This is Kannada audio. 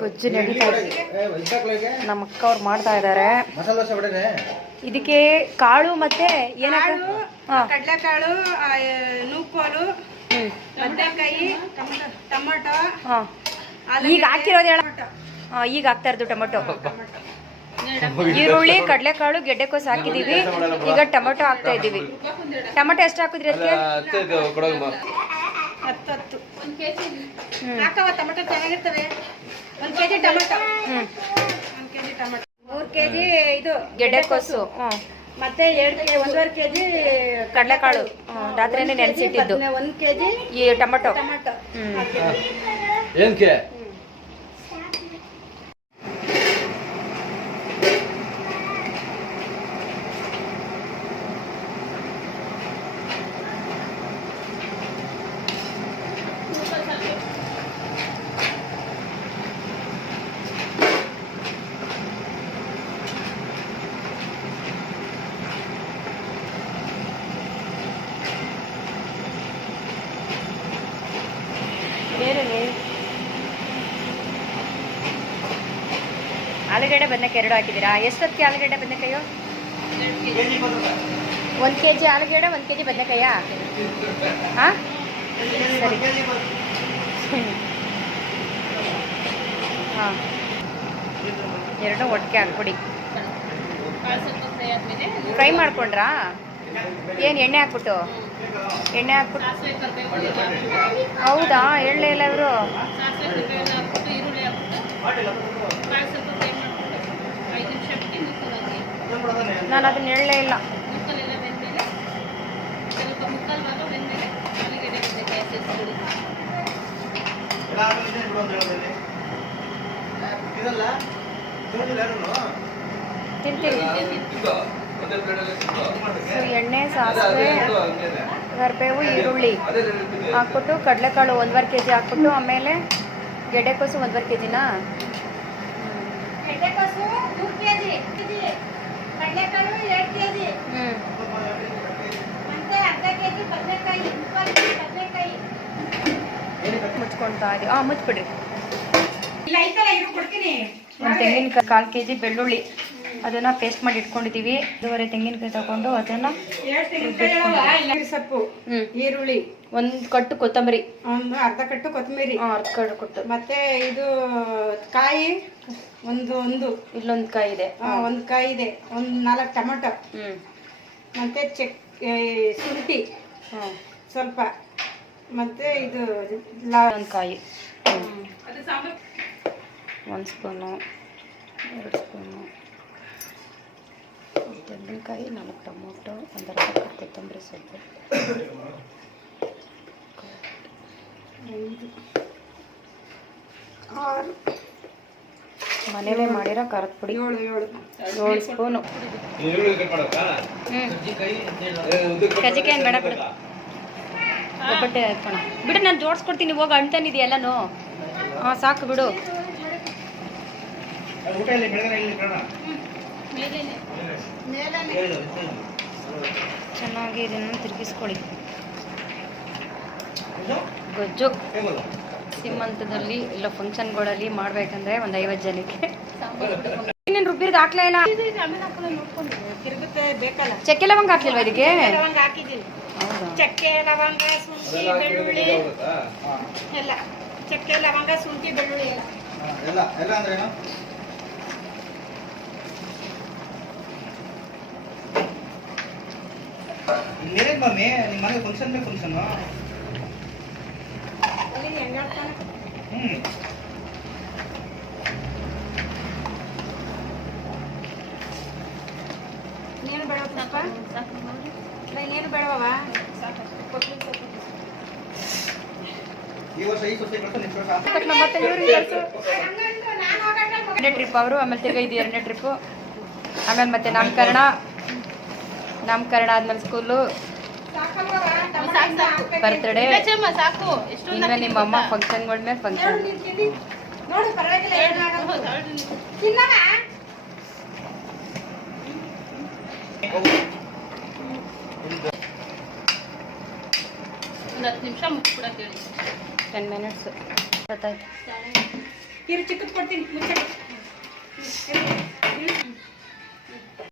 ಗೊಜ್ಜು ನಡೀತಾ ಇದೆ. ನಮ್ಮ ಅಕ್ಕ ಅವ್ರು ಮಾಡ್ತಾ ಇದ್ದಾರೆ. ಇದಕ್ಕೆ ಕಾಳು ಮತ್ತೆ ಕಡಲೆಕಾಳು, ನೂಕೋಲು, ಬದನೆಕಾಯಿ, ಟೊಮೊಟೊ. ಈಗ ಹಾಕಿರೋದು ಹೇಳ. ಈಗ ಹಾಕ್ತಾ ಇರೋದು ಟೊಮೊಟೊ, ಈರುಳ್ಳಿ, ಕಡಲೆಕಾಳು, ಗೆಡ್ಡೆಕೋಸು ಹಾಕಿದೀವಿ. ಈಗ ಟೊಮೊಟೊ ಹಾಕ್ತಾ ಇದೀವಿ. ಟೊಮೊಟೊ ಎಷ್ಟು ಹಾಕಿದ್ರಿ ಅದಕ್ಕೆ? 10 ಹಾಕವ. ಟೊಮೊಟೊ ಚೆನ್ನಾಗಿರ್ತವೆ. 1 kg tomato, 1 kg tomato, 3 kg ಇದು ಗೆಡ್ಡೆಕೋಸು, ಮತ್ತೆ 1.5 kg ಕಡಲೆಕಾಳು ರಾತ್ರಿನೇ ನೆನೆಸಿಟ್ಟಿದ್ದು, 1 kg ಈ ಟೊಮೊಟೊ. ಏನಕ್ಕೆ ಆಲೂಗಡ್ಡೆ ಬದನೆಕಾಯಿ 2 ಹಾಕಿದ್ದೀರಾ? ಎಷ್ಟೊತ್ತಿಗೆ ಆಲೂಗಡ್ಡೆ ಬದನೆಕಾಯು? 1 kg ಆಲೂಗಡ್ಡೆ, 1 kg ಬದನೆಕಾಯ? ಹಾಂ, ಸರಿ. ಹಾಂ, 2 ಒಟ್ಟಿಗೆ ಹಾಕ್ಬಿಡಿ. ಫ್ರೈ ಮಾಡ್ಕೊಂಡ್ರಾ? ಏನು ಎಣ್ಣೆ ಹಾಕ್ಬಿಟ್ಟು? ಎಣ್ಣೆ ಹಾಕ್ಬಿಟ್ಟು. ಹೌದಾ, ಎಳ್ಳೆ ಇಲ್ಲ ಇವರು. ನಾನು ಅದನ್ನ ಹೇಳಲೇ ಇಲ್ಲ. ತಿಂತೀನಿ. ಎಣ್ಣೆ, ಸಾಸಿವೆ, ಕರಿಬೇವು, ಈರುಳ್ಳಿ ಹಾಕ್ಬಿಟ್ಟು, ಕಡಲೆಕಾಳು 1.5 kg ಹಾಕ್ಬಿಟ್ಟು, ಆಮೇಲೆ ಗೆಡ್ಡೆಕೋಸು 1.5 kgನಾ? ಗೆಡ್ಡೆಕೋಸು 3 kg, ಕಡಲೆಕಾಳು 2 kg, ಮತ್ತೆ ಅರ್ಧ kg ಬದನೆಕಾಯಿ, ಬದನೆಕಾಯಿ ಮುಚ್ಕೊಳ್ತಾ ಇದೀವಿ. ಮುಚ್ಬಿಡ್ರಿ. ಕೊಡ್ತೀನಿ. ಒಂದು ತೆಂಗಿನಕಾಯಿ 1/4 kg ಬೆಳ್ಳುಳ್ಳಿ, ಅದನ್ನು ಪೇಸ್ಟ್ ಮಾಡಿ ಇಟ್ಕೊಂಡಿದ್ದೀವಿ. 2 ತೆಂಗಿನಕಾಯಿ ತಗೊಂಡು ಅದನ್ನು ಸೊಪ್ಪು, ಈರುಳ್ಳಿ, 1 ಕಟ್ಟು ಕೊತ್ತಂಬರಿ, ಒಂದು ಅರ್ಧ ಕಟ್ಟು ಕೊತ್ತಂಬರಿ, ಅರ್ಧ ಕಟ್ಟು, ಮತ್ತೆ ಇದು ಕಾಯಿ ಒಂದು ಇಲ್ಲೊಂದು ಕಾಯಿ ಇದೆ, 1 ಕಾಯಿ ಇದೆ, 4 ಟೊಮೊಟೊ, ಮತ್ತೆ ಶುಂಠಿ ಸ್ವಲ್ಪ, ಮತ್ತೆ ಇದು 1 ಕಾಯಿ, 1 ಸ್ಪೂನು, 2 ಸ್ಪೂನು ತೆಂಗಿನಕಾಯಿ, 4 ಟೊಮೊಟೊ, 1 ಅರ್ಧ ಕಟ್ಟು ಕೊತ್ತಂಬರಿ ಸೊಪ್ಪು, ಮನೇಲೆ ಮಾಡಿರೋ ಖಾರದ ಪುಡಿ 7 ಸ್ಪೂನು. ಕಜ್ಜಿಕಾಯಿ ಏನು ಬೇಡ ಬಿಡು, ಒಬ್ಬಟ್ಟೆ ಹಾಕೋಣ ಬಿಡು. ನಾನು ಜೋಡಿಸ್ಕೊಡ್ತೀನಿ, ಹೋಗಿ ಅಂತಾನಿದೆಯಾ ಎಲ್ಲನೂ? ಹಾಂ, ಸಾಕು ಬಿಡು. ಚೆನ್ನಾಗಿ ಇದನ್ನು ತಿರುಗಿಸ್ಕೊಳ್ಳಿ. ಗೊಜ್ಜು ಸೀಮಂತದಲ್ಲಿ ಇಲ್ಲ ಫಂಕ್ಷನ್ಗಳಲ್ಲಿ ಮಾಡ್ಬೇಕಂದ್ರೆ ಒಂದು 50 ಜನಕ್ಕೆ. ನೀನು ರುಬ್ಬಿರೋದು ಹಾಕ್ಲೇ ಇಲ್ಲ. ಚಕ್ಕೆ ಲವಂಗ ಹಾಕ್ಲಿಲ್ವಾ ಇದಕ್ಕೆ? ಚಕ್ಕೆ ಲವಂಗ, ಶುಂಠಿ, ಬೆಳ್ಳುಳ್ಳಿ ಎಲ್ಲ. ಚಕ್ಕೆ ಲವಂಗ, ಶುಂಠಿ, ಬೆಳ್ಳುಳ್ಳಿ ಎಲ್ಲ. ಮಮ್ಮಿ ನಿಮ್ಮ ಮನೆ ಫಂಕ್ಷನ್ ನೀನು ಬೇಡವಪ್ಪ? ನೀನು ಬೇಡವ? ಟ್ರಿಪ್ ಅವರು, ಆಮೇಲೆ ತಿರ್ಗಾ ಇದು 2ನೇ ಟ್ರಿಪ್ಪು, ಆಮೇಲೆ ಮತ್ತೆ ನಾಮಕರಣ ಆದ್ಮೇಲೆ ಸ್ಕೂಲು, ಬರ್ತ್ಡೇ, ಇನ್ನು ನಿಮ್ಮಮ್ಮ ಫಂಕ್ಷನ್ಗಳ ಮೇಲೆ ಫಂಕ್ಷನ್. ಒಂದು 10 ನಿಮಿಷ ಮುಗಿಸ್ಬಿಡಕ್ಕೆ ಹೇಳಿ. 10 ಮಿನಿಟ್ಸ್ ಗೊತ್ತಾಯ್ತು. ಇರು ಚಿಕ್ಕದ್ ಕೊಡ್ತೀನಿ ಮುಚ್ಚಡಿ